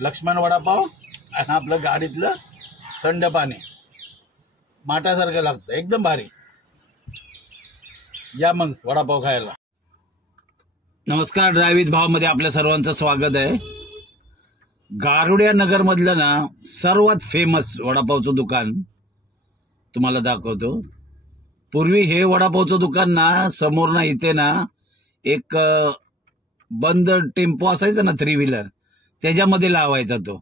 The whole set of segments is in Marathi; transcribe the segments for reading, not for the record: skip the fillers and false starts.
लक्ष्मण वडापाव आणि आपलं गाडीतलं थंड पाणी माठासारखं लागतं, एकदम भारी. या मग वडापाव खायला. नमस्कार, ड्रायव्हित भावमध्ये आपल्या सर्वांचं स्वागत आहे. गारुडिया नगर मधलं ना सर्वात फेमस वडापावचं दुकान तुम्हाला दाखवतो. पूर्वी हे वडापावचं दुकान ना समोर ना इथे ना एक बंद टेम्पो असायचा ना 3 व्हीलर, त्याच्यामध्ये लावायचा तो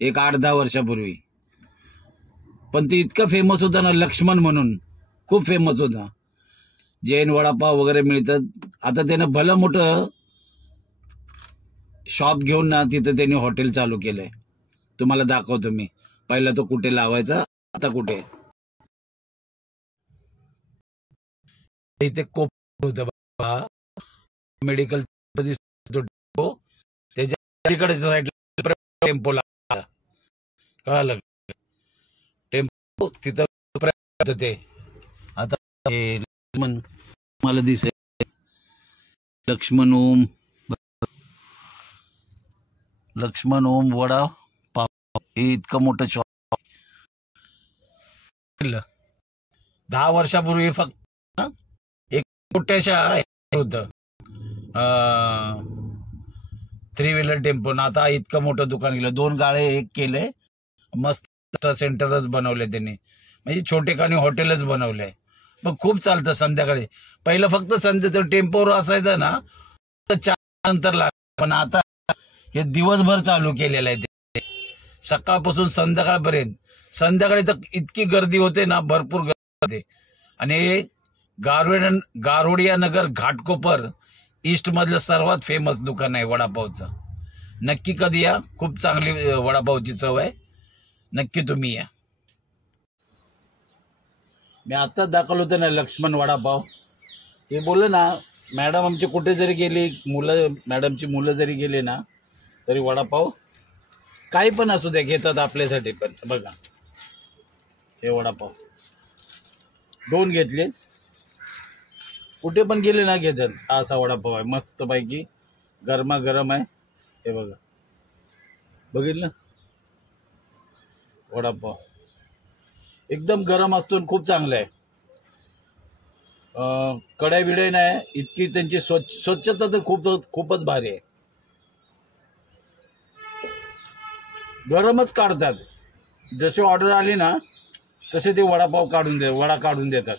एक 8-10 वर्षापूर्वी. पण ते इतकं फेमस होता ना, लक्ष्मण म्हणून खूप फेमस होता. जैन वडापाव वगैरे मिळतात. आता त्यानं भलं मोठं शॉप घेऊन ना तिथं त्यांनी हॉटेल चालू केलंय. तुम्हाला दाखवतो मी. पहिला तो कुठे लावायचा, आता कुठे. इथे कोप होतं बाबा, मेडिकल त्याच्या साईडला टेम्पो लागला, कळालं. टेम्पो तिथं ते आता लक्ष्मण मला दिसेल, लक्ष्मण ओम वडा पाव. हे इतकं मोठं शॉप 10 वर्षापूर्वी फक्त एक छोट्याशा होतं 3 व्हीलर टेम्पो. आता इतकं मोठं दुकान केलं. 2 गाळे एक केले, मस्त सेंटरच बनवले त्यांनी. म्हणजे छोटेखानी हॉटेलच बनवलंय. मग खूप चालतं संध्याकाळी. पहिलं फक्त संध्या टेम्पोवर असायचं ना तर 4 नंतर लागतं, पण आता हे दिवसभर चालू केलेलं आहे. ते सकाळपासून संध्याकाळपर्यंत. संध्याकाळी तर इतकी गर्दी होते ना, भरपूर गर्दी होते. आणि गारुडिया नगर घाटकोपर ईस्ट मधलं सर्वात फेमस दुकान आहे वडापावचं. नक्की कधी या, खूप चांगली वडापावची चव आहे. नक्की तुम्ही या. मी आत्ताच दाखवलं होतं ना लक्ष्मण वडापाव. हे बोललं ना, मॅडम आमची कुठे जरी गेली, मॅडमची मुलं जरी गेले ना तरी वडापाव काही पण असू द्या घेतात आपल्यासाठी. पण बघा हे वडापाव 2 घेतले, कुठे पण गेले ना घेतात. हा असा वडापाव आहे, मस्त पैकी गरमागरम आहे. हे बघा, बघितलं वडापाव एकदम गरम असतो आणि खूप चांगलं आहे. कढई बिडई नाही, इतकी त्यांची स्वच्छता तर खूपच भारी आहे. गरमच काढतात. जशी ऑर्डर आली ना तसे ते वडापाव वडा काढून देतात.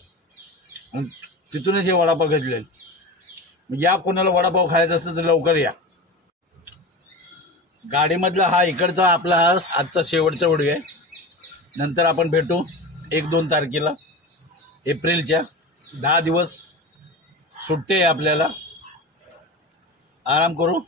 तिथूनच हे वडापाव घेतले. या, कोणाला वडापाव खायचा असतं तर लवकर या. गाडीमधला हा इकडचा आपला हा आजचा शेवटचा व्हिडिओ आहे. नंतर आपण भेटू 1-2 तारखेला एप्रिलच्या. 10 दिवस सुट्टी आहे आपल्याला, आराम करू.